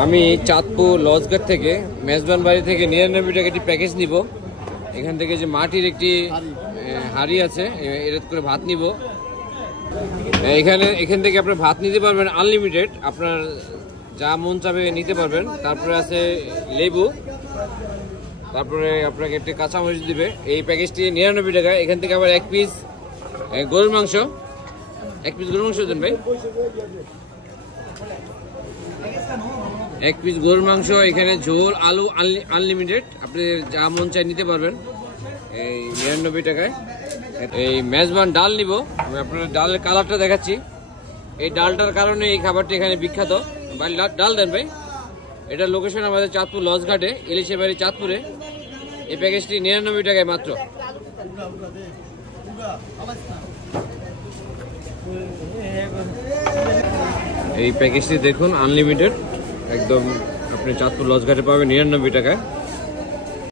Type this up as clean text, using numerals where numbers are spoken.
আমি চাঁদপুর লজঘাট থেকে মেজবান বাড়ি থেকে 99 টাকা একটি প্যাকেজ নিব। এখান থেকে যে মাটির একটি হাড়ি আছে, এটা করে ভাত নিব। এখান থেকে আপনার ভাত নিতে পারবেন আনলিমিটেড, আপনার যা মন চাবে নিতে পারবেন। তারপরে আছে লেবু, তারপরে আপনাকে একটি কাঁচামরিচ দিবে। এই প্যাকেজটি 99 টাকা। এখান থেকে আবার এক পিস গরুর মাংস, দেন ভাই। এক পিস গরুর মাংস, এখানে ঝোল, আলু আনলিমিটেড, আপনি যা মন চাই নিতে পারবেন এই 99 টাকায়। এই মেজবান ডাল নিব। আমি আপনার ডালের কালারটা দেখাচ্ছি। এই ডালটার কারণে এই খাবারটি এখানে বিখ্যাত। ভাই ডাল দেন ভাই। এটার লোকেশন আমাদের চাঁদপুর লজঘাটে, ইলিশের বাড়ি চাঁদপুরে। এই প্যাকেজটি 99 টাকায় মাত্র। এই প্যাকেজটি দেখুন, আনলিমিটেড, একদম আপনি চাঁদপুর লজঘাটে পাবেন 99 টাকায়।